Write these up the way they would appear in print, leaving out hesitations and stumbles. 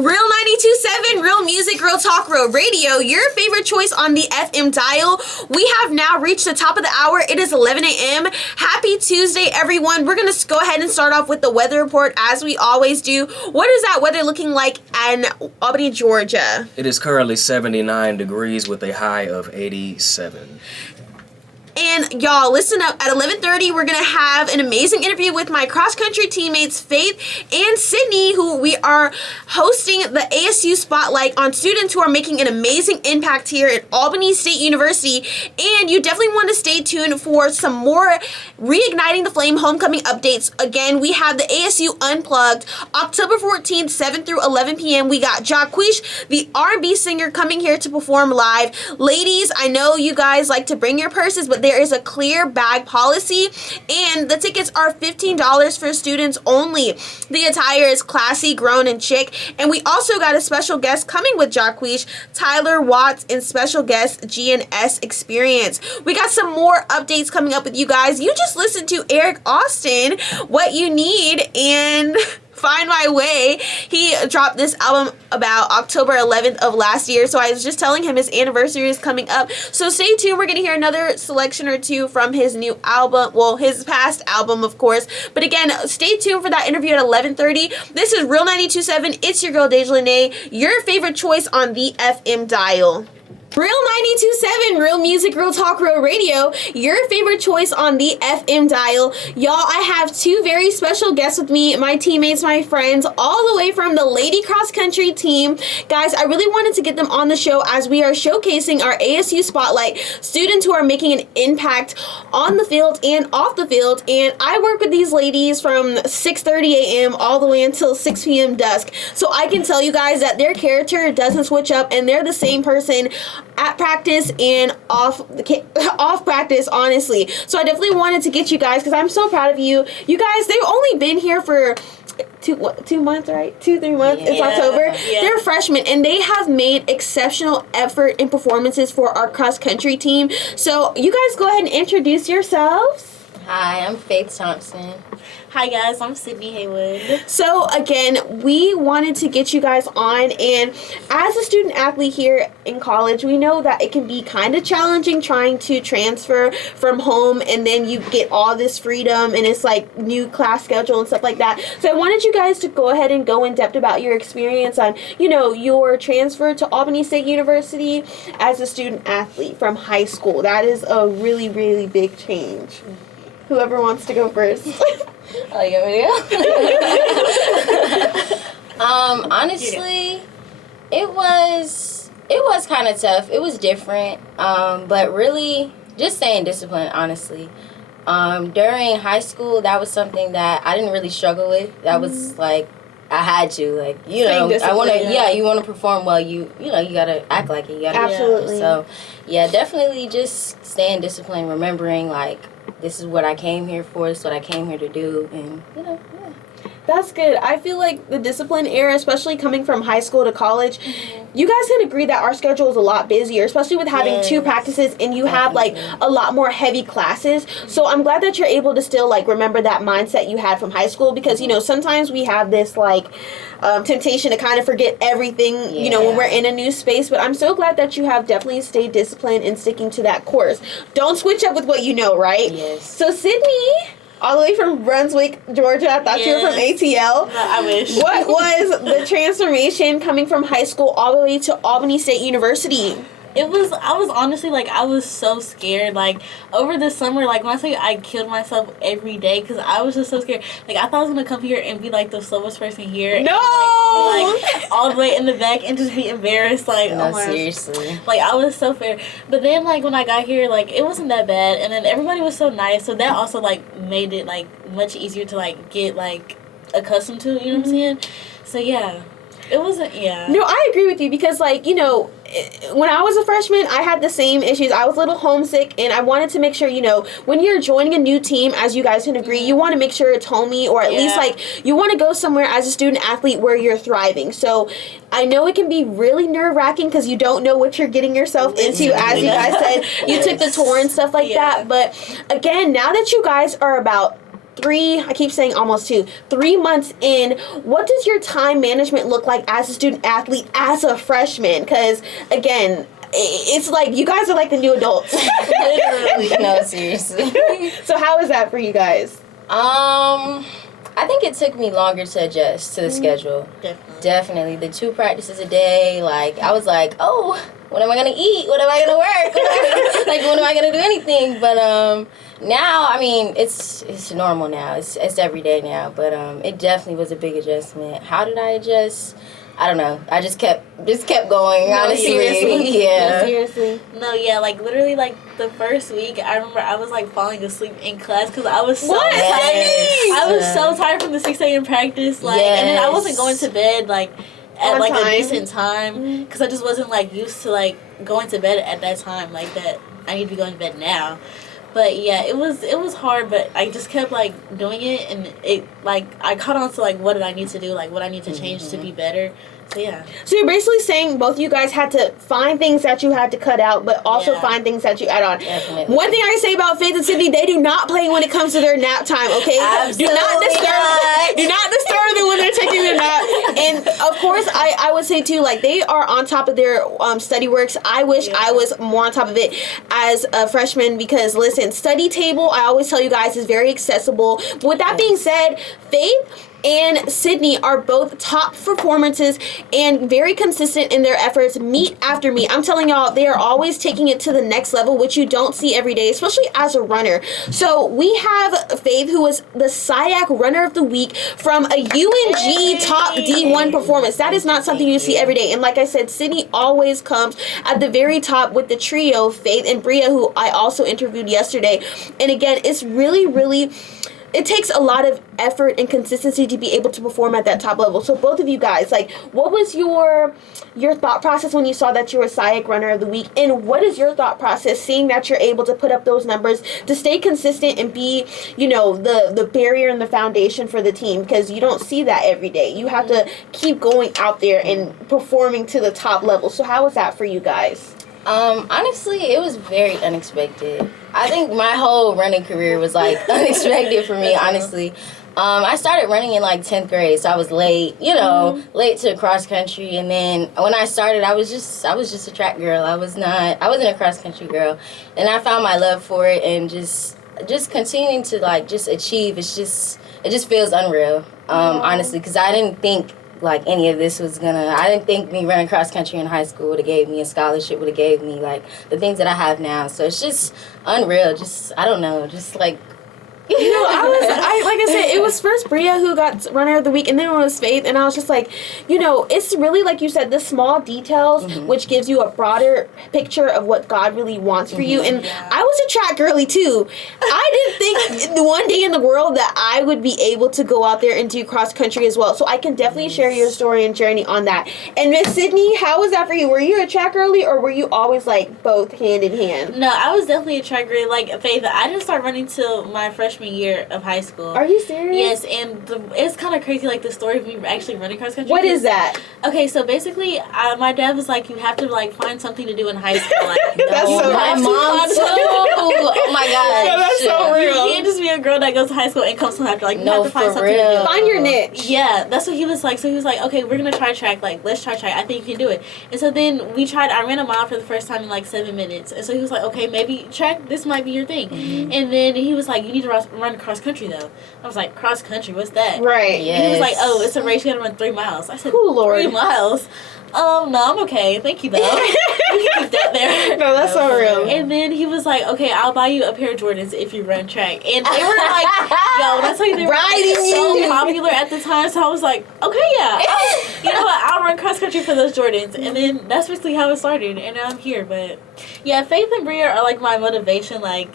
Real 92.7, real music, real talk, real radio, your favorite choice on the FM dial. We have now reached the top of the hour. It is 11 a.m. Happy Tuesday, everyone. We're going to go ahead and start off with the weather report as we always do. What is that weather looking like in Albany, Georgia? It is currently 79 degrees with a high of 87. And y'all, listen up. At 11:30, we're going to have an amazing interview with my cross-country teammates, Faith and Sydney, who we are hosting the ASU Spotlight on students who are making an amazing impact here at Albany State University. And you definitely want to stay tuned for some more Reigniting the Flame homecoming updates. Again, we have the ASU Unplugged, October 14th, 7 through 11 p.m. We got Jacquees, the R&B singer, coming here to perform live. Ladies, I know you guys like to bring your purses, but there is a clear bag policy, and the tickets are $15 for students only. The attire is classy, grown, and chic, and we also got a special guest coming with Jacquees, Tyler Watts, and special guest GNS Experience. We got some more updates coming up with you guys. You just listened to Eric Austin, What You Need, and Find My Way. He dropped this album about October 11th of last year, so I was just telling him his anniversary is coming up. So stay tuned. We're going to hear another selection or two from his new album, well, his past album, of course. But again, stay tuned for that interview at 11:30. This is Real 92.7. It's your girl, Deja Lene, your favorite choice on the FM dial. Real 92.7, real music, real talk, real radio, your favorite choice on the FM dial. Y'all, I have two very special guests with me, my teammates, my friends, all the way from the Lady Cross Country team. Guys, I really wanted to get them on the show as we are showcasing our ASU Spotlight, students who are making an impact on the field and off the field. And I work with these ladies from 6:30 a.m. all the way until 6 p.m. dusk. So I can tell you guys that their character doesn't switch up, and they're the same person at practice and off practice, honestly. So I definitely wanted to get you guys, because I'm so proud of you. You guys, they've only been here for 2 months, right? 2-3 months. Yeah. It's October. Yeah. They're freshmen, and they have made exceptional effort and performances for our cross-country team. So you guys go ahead and introduce yourselves. Hi, I'm Faith Thompson. Hi guys, I'm Sydney Haywood. So again, we wanted to get you guys on, and as a student athlete here in college, we know that it can be kind of challenging trying to transfer from home, and then you get all this freedom, and it's like new class schedule and stuff like that. So I wanted you guys to go ahead and go in depth about your experience on, your transfer to Albany State University as a student athlete from high school. That is a really, really big change. Whoever wants to go first. Oh, you want me to go? Honestly, it was kind of tough. It was different, but really just staying disciplined, honestly. During high school, that was something that I didn't really struggle with. That was like, I had to, like, I want to, you want to perform well, you got to act like it. You gotta, absolutely. So, yeah, definitely just staying disciplined, remembering, like, this is what I came here for, this is what I came here to do, and, yeah. That's good. I feel like the discipline era, especially coming from high school to college, you guys can agree that our schedule is a lot busier, especially with having 2 practices, and you have, like, a lot more heavy classes. So I'm glad that you're able to still, like, remember that mindset you had from high school, because, sometimes we have this, like, temptation to kind of forget everything, when we're in a new space. But I'm so glad that you have definitely stayed disciplined and sticking to that course. Don't switch up with what you know, right? Yes. So, Sydney, all the way from Brunswick, Georgia. I thought you were from ATL. I wish. What was the transformation coming from high school all the way to Albany State University? I was honestly, like, I was so scared. Like, over the summer, like, when I say I killed myself every day, because I was just so scared. Like, I thought I was going to come here and be, like, the slowest person here. No! And, like, all the way in the back and just be embarrassed. Like, no, seriously. Like, I was so scared. But then, like, when I got here, like, it wasn't that bad. And then everybody was so nice. So that also, like, made it, like, much easier to, like, get, like, accustomed to, you know what I'm saying? So, yeah. It wasn't, No, I agree with you, because, like, when I was a freshman, I had the same issues. I was a little homesick, and I wanted to make sure, when you're joining a new team, as you guys can agree, you want to make sure it's homey, or at least, like, you want to go somewhere as a student athlete where you're thriving. So I know it can be really nerve-wracking because you don't know what you're getting yourself into, as you guys said. You took the tour and stuff like that. But, again, now that you guys are about I keep saying almost 2, 3 months in, what does your time management look like as a student athlete, as a freshman? Because, again, it's like you guys are like the new adults. Literally. No, seriously. So how is that for you guys? I think it took me longer to adjust to the schedule. Definitely. The 2 practices a day, like, I was like, oh, when am I going to eat? When am I going to work? When am I going to do anything? But now, I mean, it's normal now. It's every day now. But it definitely was a big adjustment. How did I adjust? I don't know. I just kept going, honestly. Seriously. Yeah. No, seriously. No, yeah, like literally, like the first week, I remember I was like falling asleep in class because I was so What? tired. Yes. I was so tired from the 6 a.m. practice, like, and then I wasn't going to bed like at On like time. a decent time because I just wasn't like used to like going to bed at that time like that. I need to be going to bed now. But yeah, it was hard, but I just kept like doing it, and it like I caught on to like what did I need to do, like what I need to change to be better. So yeah. So you're basically saying both of you guys had to find things that you had to cut out, but also find things that you add on. Definitely. One thing I can say about Faith and Sydney, they do not play when it comes to their nap time, okay? Absolutely do not not. disturb them when they're taking their nap. And of course, I would say too, like, they are on top of their study works. I wish I was more on top of it as a freshman because, listen, study table, I always tell you guys, is very accessible. But with that being said, Faith and Sydney are both top performances and very consistent in their efforts meet after meet. I'm telling y'all, they are always taking it to the next level, which you don't see every day, especially as a runner. So we have Faith, who was the SIAC Runner of the Week from a UNG top D1 performance. That is not something you see every day. And like I said, Sydney always comes at the very top with the trio, Faith and Bria, who I also interviewed yesterday. And again, it's really, really... it takes a lot of effort and consistency to be able to perform at that top level. So both of you guys, like, what was your thought process when you saw that you were SIAC Runner of the Week? And what is your thought process seeing that you're able to put up those numbers to stay consistent and be, you know, the barrier and the foundation for the team? Because you don't see that every day. You have to keep going out there and performing to the top level. So how was that for you guys? Honestly, it was very unexpected. I think my whole running career was like unexpected for me, honestly. I started running in like 10th grade, so I was late, late to cross country. And then when I started, I was just a track girl. I wasn't a cross country girl. And I found my love for it, and just continuing to like just achieve. It just feels unreal, honestly, because I didn't think like any of this was I didn't think me running cross country in high school would have gave me a scholarship, would have gave me like the things that I have now. So it's just unreal. Just, I don't know, just like, Like I said, it was first Bria who got Runner of the Week, and then it was Faith, and I was just like, it's really, like you said, the small details, which gives you a broader picture of what God really wants for you. And I was a track girly too. I didn't think one day in the world that I would be able to go out there and do cross country as well. So I can definitely share your story and journey on that. And Miss Sydney, how was that for you? Were you a track girly, or were you always like both hand in hand? No, I was definitely a track girly. Like Faith, I didn't start running till my freshman year of high school. Are you serious? Yes, and it's kind of crazy, like the story of me actually running cross country. What is that? Okay, so basically, my dad was like, you have to like find something to do in high school. Like, That's no, so my real. mom too. Oh my god. No, that's so real. You can't just be a girl that goes to high school and comes home after. Like, you No, have to find for something real. to do. Find your niche. Yeah, that's what he was like. So he was like, okay, we're going to try track. Like, let's try track. I think you can do it. And so then we tried. I ran a mile for the first time in like 7 minutes. And so he was like, okay, maybe track, this might be your thing. And then he was like, you need to run cross country though. I was like, cross country, what's that? Right. Yeah. And he was like, oh, it's a race, you gotta run 3 miles. I said, Oh, Lord. 3 miles? No, I'm okay. Thank you, though. You can keep that there. No, that's so real. And then he was like, okay, I'll buy you a pair of Jordans if you run track. And they were like, yo, when I tell you they were Riding so you. popular at the time, so I was like, okay, yeah. You know what, I'll run cross country for those Jordans. And then that's basically how it started, and now I'm here. But yeah, Faith and Bria are like my motivation. Like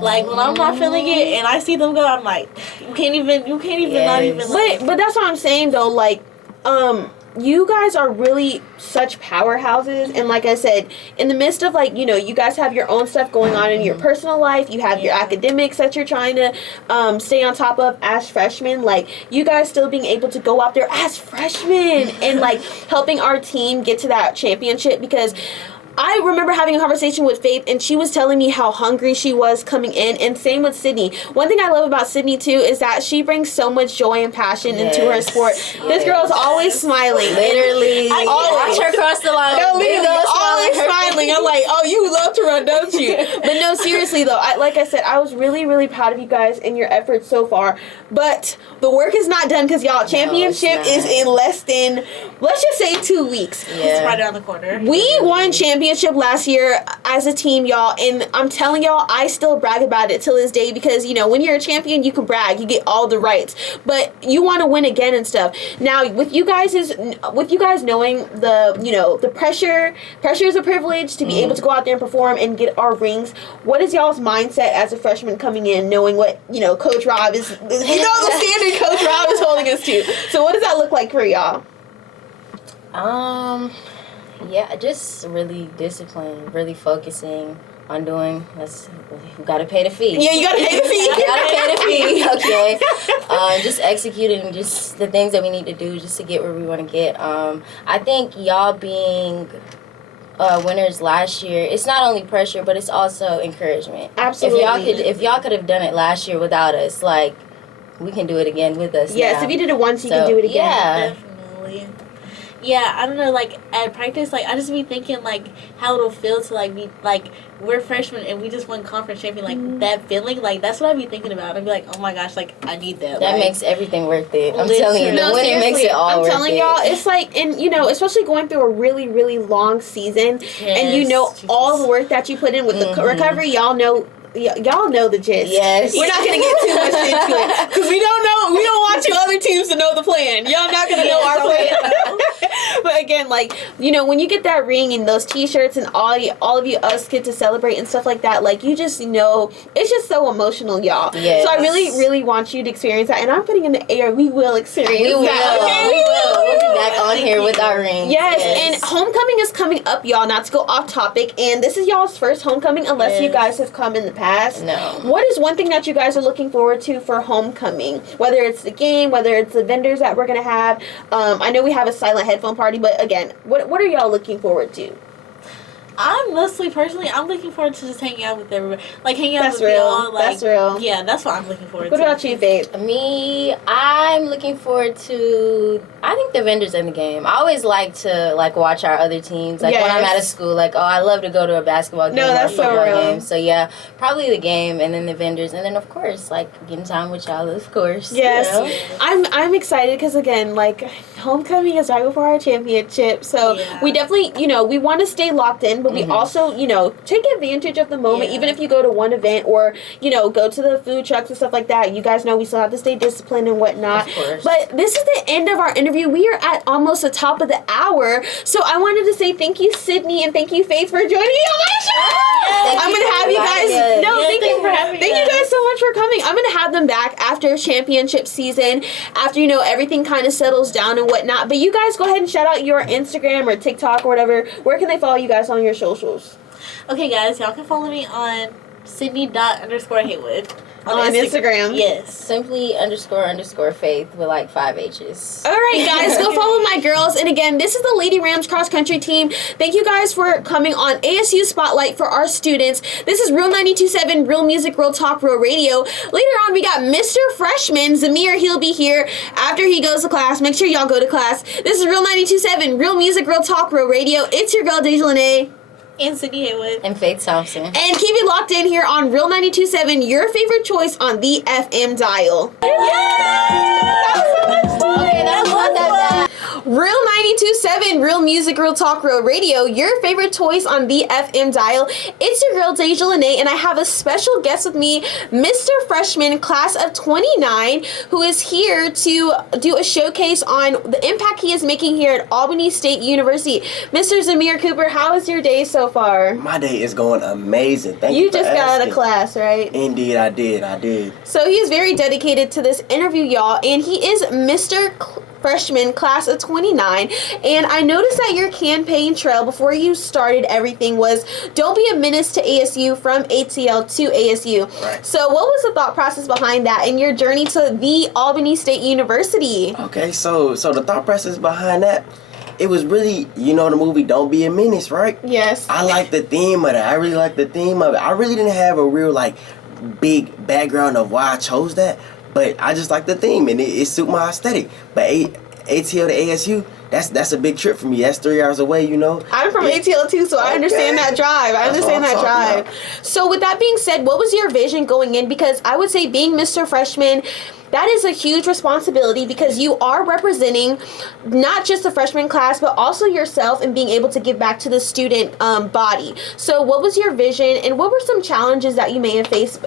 when I'm not feeling it and I see them go, I'm like, you can't even not even like. But that's what I'm saying though, like, you guys are really such powerhouses, and like I said, in the midst of like, you guys have your own stuff going on in your personal life, you have your academics that you're trying to stay on top of as freshmen, like, you guys still being able to go out there as freshmen and like helping our team get to that championship, because I remember having a conversation with Faith, and she was telling me how hungry she was coming in, and same with Sydney. One thing I love about Sydney, too, is that she brings so much joy and passion into her sport. This girl is always smiling. Literally. I watch her cross the line. No, literally, always smiling. I'm like, oh, you love to run, don't you? But no, seriously, though, like I said, I was really, really proud of you guys and your efforts so far. But the work is not done because, y'all, championship is in less than, let's just say, 2 weeks. Yeah. It's right around the corner. We won championship last year as a team, y'all, and I'm telling y'all, I still brag about it till this day because, you know, when you're a champion, you can brag, you get all the rights, but you want to win again and stuff. Now, with you guys knowing the, you know, the pressure is a privilege to be able to go out there and perform and get our rings. What is y'all's mindset as a freshman coming in, knowing what, you know, Coach Rob is, you know, the standard Coach Rob is holding us to? So what does that look like for y'all? Yeah, just really disciplined, really focusing on doing. We gotta pay the fee. Yeah, you gotta pay the fee. You gotta pay the fee. Okay. Just executing just the things that we need to do just to get where we want to get. I think y'all being winners last year, it's not only pressure, but it's also encouragement. Absolutely. If y'all could have done it last year without us, like, we can do it again with us. Yes, now. if you did it once, you can do it again. Yeah. Definitely. Yeah, I don't know, like, at practice, like, I just be thinking, like, how it'll feel to, like, be, like, we're freshmen and we just won conference champion, like, that feeling, like, that's what I be thinking about. I'd be like, oh my gosh, like, I need that. That like, makes everything worth it. I'm literally. telling you, No, the winning makes it all I'm worth telling it. y'all, it's like, and you know, especially going through a really, really long season, and you know all the work that you put in with the recovery. Y'all know the gist. Yes. We're not gonna get too much into it because we don't want you other teams to know the plan. Y'all not gonna know our plan. But again, like, you know, when you get that ring and those T-shirts and all of you us get to celebrate and stuff like that, like, you just know it's just so emotional, y'all. Yes. So I really, really want you to experience that, and I'm putting in the air. We will experience We will. that. Okay? We will. We'll be back on here with our rings. Yes, and homecoming is coming up, y'all. Not to go off topic, and this is y'all's first homecoming unless you guys have come in the past. No. What is one thing that you guys are looking forward to for homecoming? Whether it's the game, whether it's the vendors that we're gonna have. I know we have a silent headphone party, but again, what are y'all looking forward to? I'm looking forward to just hanging out with everybody. Like, hanging out That's with real. y'all. Like, That's real. Yeah, that's what I'm looking forward What to. about you, Faith? Me, I'm looking forward to, I think, the vendors in the game. I always like to, like, watch our other teams. Like, when I'm Yes. out of school, like, oh, I love to go to a basketball game No, or a that's so football real. game. So, yeah, probably the game and then the vendors. And then, of course, like, getting time with y'all, of course. Yes, You know? I'm excited because, again, like, homecoming is right before our championship, so we definitely, you know, we want to stay locked in, but we also, you know, take advantage of the moment. Even if you go to one event or, you know, go to the food trucks and stuff like that, you guys know we still have to stay disciplined and whatnot. Of course. But this is the end of our interview. We are at almost the top of the hour, so I wanted to say thank you, Sydney, and thank you, Faith, for joining me on my show. I'm gonna have you guys. No, thank you for having Thank you guys so much for coming. I'm gonna have them back after championship season, after, you know, everything kind of settles down and whatnot. But you guys go ahead and shout out your Instagram or TikTok or whatever. Where can they follow you guys on your socials? Okay, guys, y'all can follow me on Sydney._Haywood. On Instagram. Yes. Simply __ Faith with, like, 5 H's. All right, guys, go follow my girls. And again, this is the Lady Rams cross country team. Thank you guys for coming on ASU Spotlight for our students. This is Real 92.7, Real Music, Real Talk, Real Radio. Later on, we got Mr. Freshman Zamir. He'll be here after he goes to class. Make sure y'all go to class. This is Real 92.7, Real Music, Real Talk, Real Radio. It's your girl, Deja Lene. And Sydney Haywood. And Faith Thompson. And keep it locked in here on Real 92.7, your favorite choice on the FM dial. Okay, that was that. Real 92.7, Real Music, Real Talk, Real Radio, your favorite choice on the FM dial. It's your girl, Deja Lene, and I have a special guest with me, Mr. Freshman, class of 29, who is here to do a showcase on the impact he is making here at Albany State University. Mr. Zamir Cooper, how is your day so far? My day is going amazing. Thank you. You just got out of class, right? Indeed, I did. So he is very dedicated to this interview, y'all, and he is Mr. Freshman, class of 29, and I noticed that your campaign trail before you started everything was don't be a menace to ASU from ATL to ASU. Right. So what was the thought process behind that and your journey to the Albany State University? Okay, so the thought process behind that, it was really, you know, the movie Don't Be a Menace, right? Yes. I like the theme of it. I really like the theme of it. I really didn't have a real, like, big background of why I chose that, but I just like the theme, and it suit my aesthetic. But ATL to ASU, that's a big trip for me. That's 3 hours away, you know. I'm from ATL too, so I understand that drive. I understand that drive. So with that being said, what was your vision going in? Because I would say being Mr. Freshman, that is a huge responsibility because you are representing not just the freshman class, but also yourself and being able to give back to the student body. So what was your vision, and what were some challenges that you may have faced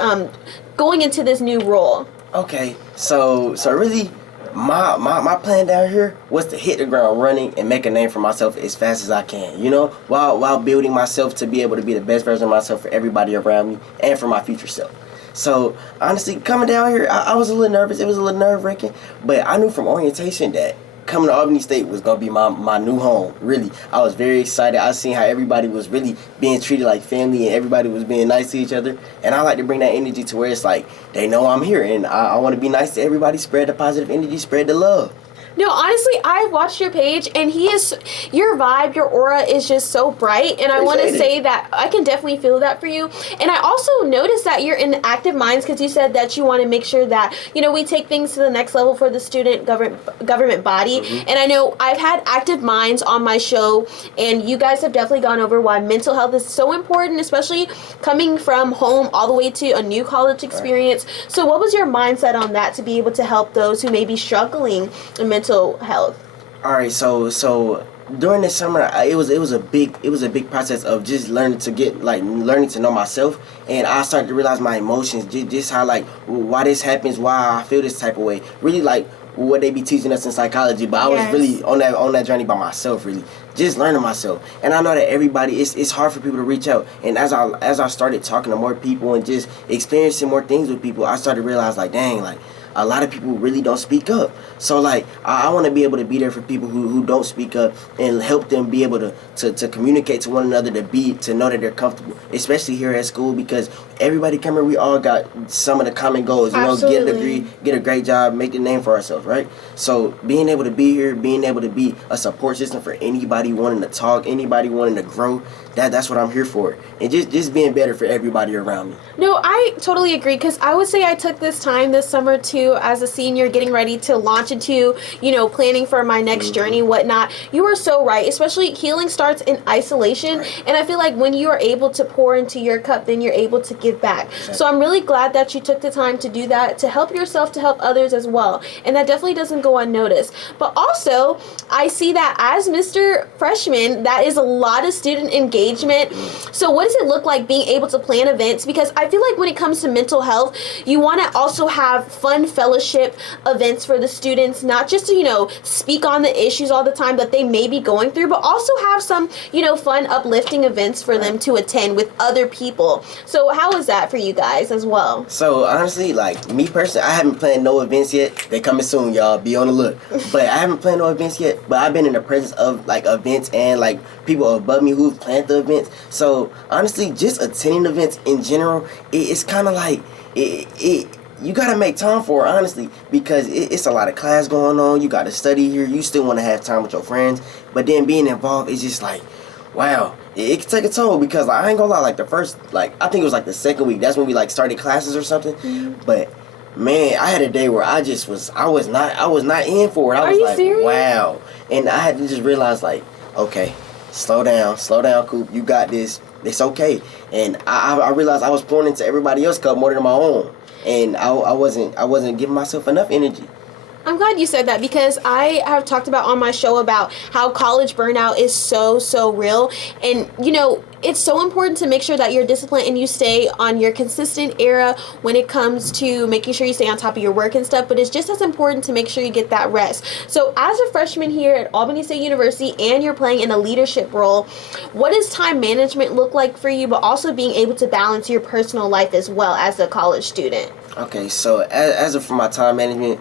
going into this new role? Okay, so really, my plan down here was to hit the ground running and make a name for myself as fast as I can, you know, while building myself to be able to be the best version of myself for everybody around me and for my future self. So honestly, coming down here, I was a little nervous. It was a little nerve-wracking, but I knew from orientation that coming to Albany State was gonna be my new home. Really, I was very excited. I seen how everybody was really being treated like family, and everybody was being nice to each other. And I like to bring that energy to where it's like they know I'm here, and I want to be nice to everybody. Spread the positive energy, spread the love. No, honestly, I watched your page, and your vibe, your aura is just so bright, and I want to say that I can definitely feel that for you. And I also noticed that you're in Active Minds because you said that you want to make sure that, you know, we take things to the next level for the student government body. Mm-hmm. And I know I've had Active Minds on my show, and you guys have definitely gone over why mental health is so important, especially coming from home all the way to a new college experience. Right. So what was your mindset on that to be able to help those who may be struggling in mental health? All right, so during this summer, it was a big process of just learning to know myself, and I started to realize my emotions, just how, like, why this happens, why I feel this type of way. Really, like what they be teaching us in psychology, but I was really on that journey by myself, really just learning myself. And I know that everybody, it's hard for people to reach out. And as I started talking to more people and just experiencing more things with people, I started to realize, like, dang, like, a lot of people really don't speak up. So, like, I want to be able to be there for people who don't speak up and help them be able to communicate to one another, to know that they're comfortable, especially here at school, because everybody come here, we all got some of the common goals, you Absolutely. know, get a degree, get a great job, make a name for ourselves, right? So being able to be here, being able to be a support system for anybody wanting to talk, anybody wanting to grow, that's what I'm here for. And just being better for everybody around me. No, I totally agree, because I would say I took this time this summer too, as a senior, getting ready to launch into, you know, planning for my next journey, whatnot. You are so right, especially healing starts in isolation. Right. And I feel like when you are able to pour into your cup, then you're able to give back. Exactly. So I'm really glad that you took the time to do that, to help yourself, to help others as well. And that definitely doesn't go unnoticed. But also, I see that as Mr. Freshman, that is a lot of student engagement. So what does it look like being able to plan events? Because I feel like when it comes to mental health, you want to also have fun fellowship events for the students, not just to, you know, speak on the issues all the time that they may be going through, but also have some, you know, fun, uplifting events for them to attend with other people. So how is that for you guys as well? So honestly, like, me personally, I haven't planned no events yet. They coming soon, y'all. Be on the look. But I haven't planned no events yet. But I've been in the presence of, like, events and, like, people above me who've planned the events. So honestly, just attending events in general, it's kind of like you gotta make time for it, honestly, because it's a lot of class going on. You gotta study here. You still want to have time with your friends, but then being involved is just like, wow, it can take a toll. Because, like, I ain't gonna lie, like, the first, like, I think it was like the second week, that's when we, like, started classes or something. Mm-hmm. But man, I had a day where I was not in for it. I was like, serious? Wow. And I had to just realize, like, okay, slow down, Coop. You got this. It's okay. And I realized I was pouring into everybody else's cup more than my own. And I wasn't giving myself enough energy. I'm glad you said that, because I have talked about on my show about how college burnout is so real. And, you know, it's so important to make sure that you're disciplined and you stay on your consistent era when it comes to making sure you stay on top of your work and stuff. But it's just as important to make sure you get that rest. So as a freshman here at Albany State University, and you're playing in a leadership role, what does time management look like for you, but also being able to balance your personal life as well as a college student? Okay, so as for my time management,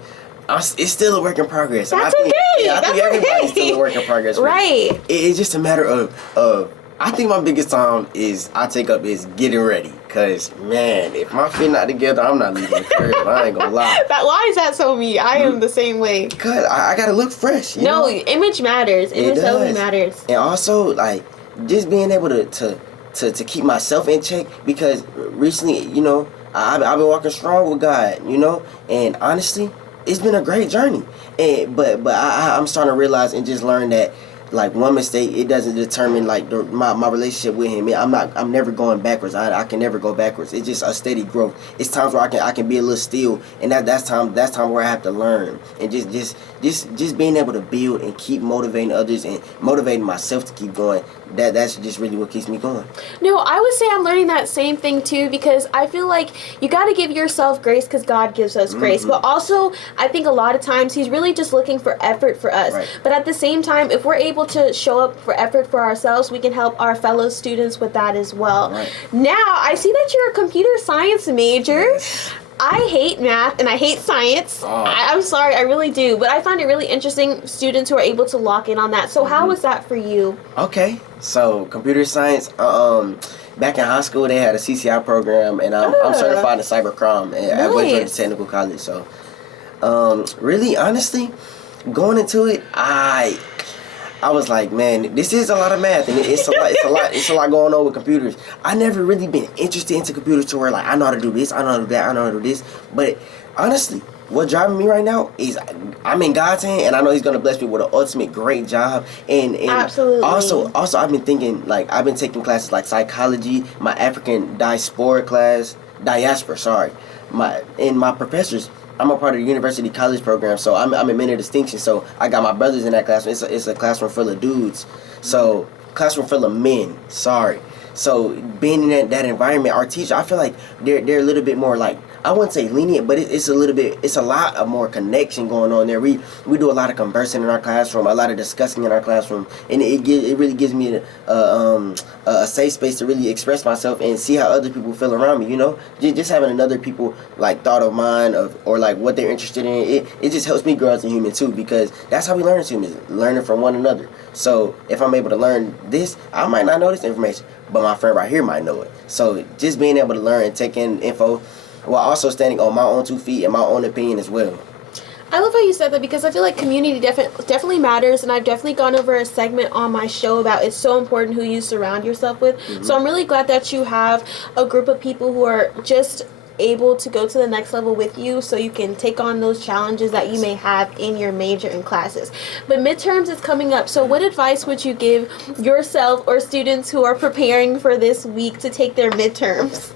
it's still a work in progress. That's I think, okay. I think everybody's still a work in progress. Right. It's just a matter of I think my biggest time I take up is getting ready. Cause man, if my feet not together, I'm not leaving the crib. I ain't gonna lie. Why is that so me? I am the same way. Cause I gotta look fresh. You No, know? image matters. Image totally matters. And also, like, just being able to keep myself in check, because recently, you know, I've been walking strong with God, you know, and honestly, it's been a great journey. And but I'm starting to realize and just learn that, like, one mistake, it doesn't determine like my relationship with him. I'm never going backwards. I can never go backwards. It's just a steady growth. It's times where I can be a little still, and that's time where I have to learn, and just being able to build and keep motivating others and motivating myself to keep going. That's just really what keeps me going. No, I would say I'm learning that same thing too, because I feel like you got to give yourself grace because God gives us grace. But also, I think a lot of times He's really just looking for effort for us. Right. But at the same time, if we're able to show up for effort for ourselves, we can help our fellow students with that as well. Right. Now, I see that you're a computer science major. Yes. I hate math and I hate science. Oh. I'm sorry, I really do. But I find it really interesting, students who are able to lock in on that. So how was that for you? Okay, so computer science. Back in high school, they had a CCI program, and I'm certified in cybercrime at West Georgia Technical College. So, really, honestly, going into it, I was like, man, this is a lot of math, and it's a lot going on with computers. I never really been interested into computers to where, like, I know how to do this, I know how to do that, I know how to do this. But honestly, what's driving me right now is I'm in God's hand, and I know He's gonna bless me with an ultimate great job. And Absolutely. Also, I've been thinking, like, I've been taking classes like psychology, my African diaspora. Sorry, my professors. I'm a part of the university college program, so I'm a men of distinction. So I got my brothers in that classroom. It's a classroom full of dudes. So classroom full of men. Sorry. So being in that environment, our teacher, I feel like they're a little bit more, like, I wouldn't say lenient, but it's a lot of more connection going on there. We do a lot of conversing in our classroom, a lot of discussing in our classroom, and it really gives me a safe space to really express myself and see how other people feel around me. You know, just having another people, like, thought of mine or like what they're interested in. It just helps me grow as a human too, because that's how we learn as humans, learning from one another. So if I'm able to learn this, I might not know this information, but my friend right here might know it. So just being able to learn and take in info, while also standing on my own 2 feet and my own opinion as well. I love how you said that, because I feel like community definitely matters, and I've definitely gone over a segment on my show about it's so important who you surround yourself with. Mm-hmm. So I'm really glad that you have a group of people who are just able to go to the next level with you, so you can take on those challenges that you may have in your major and classes. But midterms is coming up, so what advice would you give yourself or students who are preparing for this week to take their midterms?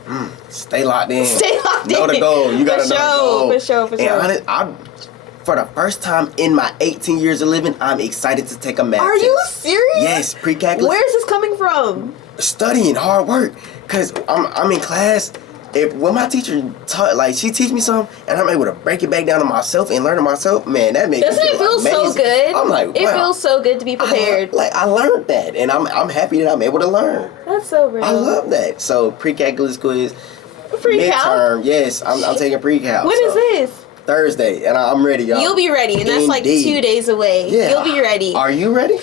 Stay locked in. Stay locked in. Know the goal. You gotta know the goal. For sure. And for the first time in my 18 years of living, I'm excited to take a math Are test. you serious? Yes, pre-calculus. Where is this coming from? Studying, hard work. Because I'm in class. When my teacher taught, like, she teach me something, and I'm able to break it back down to myself and learn to myself, man, that makes Doesn't it feel amazing. so good? I'm like, wow. It feels so good to be prepared. I learned that, and I'm happy that I'm able to learn. That's so real. I love that. So pre-calculus quiz, Pre-cal? midterm, yes, I'm taking pre-cal. When is this? Thursday, and I'm ready, y'all. You'll be ready, and that's like 2 days away. Yeah. You'll be ready. Are you ready?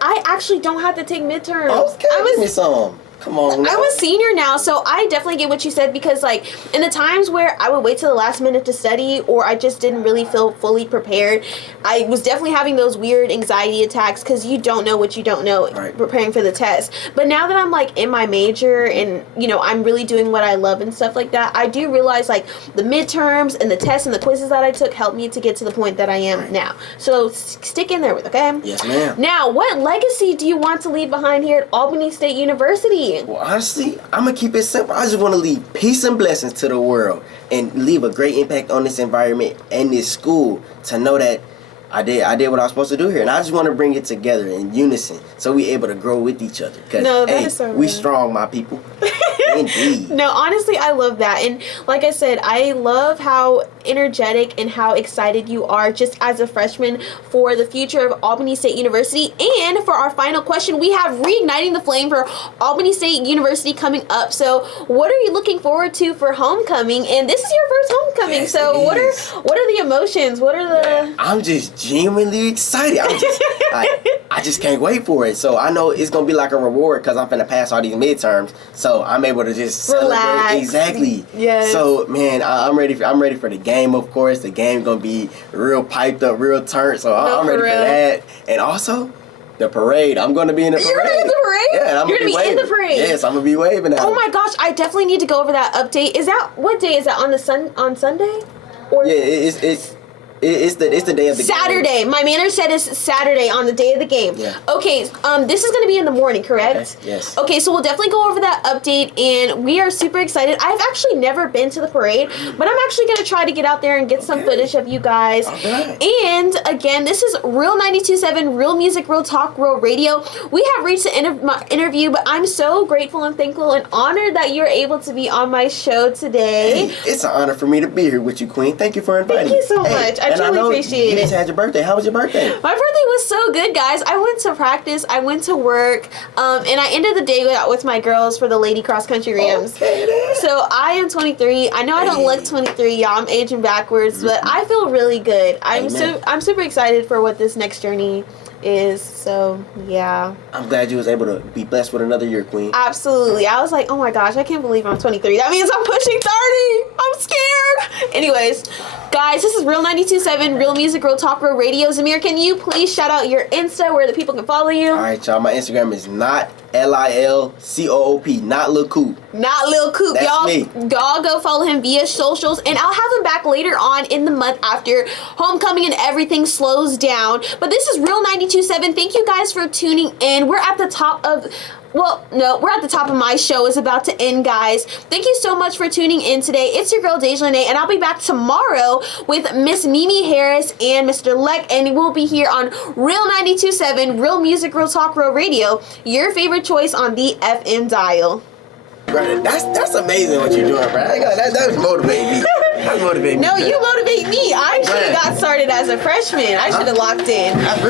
I actually don't have to take midterms. Okay, give me some. Come on now. I'm a senior now, so I definitely get what you said, because, like, in the times where I would wait till the last minute to study, or I just didn't really feel fully prepared, I was definitely having those weird anxiety attacks, because you don't know what you don't know, right, preparing for the test. But now that I'm, like, in my major and, you know, I'm really doing what I love and stuff like that, I do realize, like, the midterms and the tests and the quizzes that I took helped me to get to the point that I am now. So stick in there with, okay? Yes, ma'am. Now, what legacy do you want to leave behind here at Albany State University? Well, honestly, I'm going to keep it simple. I just want to leave peace and blessings to the world and leave a great impact on this environment and this school, to know that I did what I was supposed to do here. And I just want to bring it together in unison, so we're able to grow with each other. Because, is so we good. strong, my people. Indeed. No, honestly, I love that. And like I said, I love how energetic and how excited you are just as a freshman for the future of Albany State University. And for our final question, we have Reigniting the Flame for Albany State University coming up. So what are you looking forward to for homecoming? And this is your first homecoming. Yes, So what are the emotions? What are the... I'm just genuinely excited. I just can't wait for it. So I know it's gonna be like a reward because I'm finna pass all these midterms. So I'm able to just Relax. celebrate. Exactly. Yes. So man, I'm ready for the game. Of course, the game gonna be real piped up, real turned. So I'm ready for that. And also, the parade. I'm gonna be in the parade. You're gonna be in the parade? Yeah, You're gonna be in the parade. Yes, I'm gonna be waving at Oh them. my gosh, I definitely need to go over that update. Is that, what day is that, on Sunday? Or Yeah, it's the day of the game. Saturday. My manager said it's Saturday on the day of the game. Yeah. Okay, this is going to be in the morning, correct? Okay, yes. Okay, so we'll definitely go over that update, and we are super excited. I've actually never been to the parade, but I'm actually going to try to get out there and get some footage of you guys. Alright. And again, this is Real 92.7, Real Music, Real Talk, Real Radio. We have reached the my interview, but I'm so grateful and thankful and honored that you're able to be on my show today. Hey, it's an honor for me to be here with you, Queen. Thank you for inviting me. Thank you so much. I truly appreciate you it. just had your birthday. How was your birthday? My birthday was so good, guys. I went to practice, I went to work, and I ended the day with my girls for the Lady Cross Country Rams. Okay, then. So I am 23. I know I don't look 23, y'all. I'm aging backwards, but I feel really good. I'm super excited for what this next journey is. So yeah. I'm glad you was able to be blessed with another year, Queen. Absolutely. I was like, oh my gosh, I can't believe I'm 23. That means I'm pushing 30. I'm scared. Anyways, guys, this is Real 92.7, Real Music, Real Talk, Real Radio. Zamir, can you please shout out your Insta where the people can follow you? All right, y'all. My Instagram is not LILCOOP, not Lil Coop. Not Lil Coop, That's y'all. me. Y'all go follow him via socials, and I'll have him back later on in the month after homecoming and everything slows down. But this is Real 92.7. Thank you guys for tuning in. We're at the top of... Well, no, we're at the top of my show. It's about to end, guys. Thank you so much for tuning in today. It's your girl, Dejanay, and I'll be back tomorrow with Miss Mimi Harris and Mr. Leck, and we'll be here on Real 92.7, Real Music, Real Talk, Real Radio, your favorite choice on the FM dial. Brother, that's amazing what you're doing, bro. That was motivating me. That motivated me. No, you motivate me. I should have got started as a freshman. I should have locked in.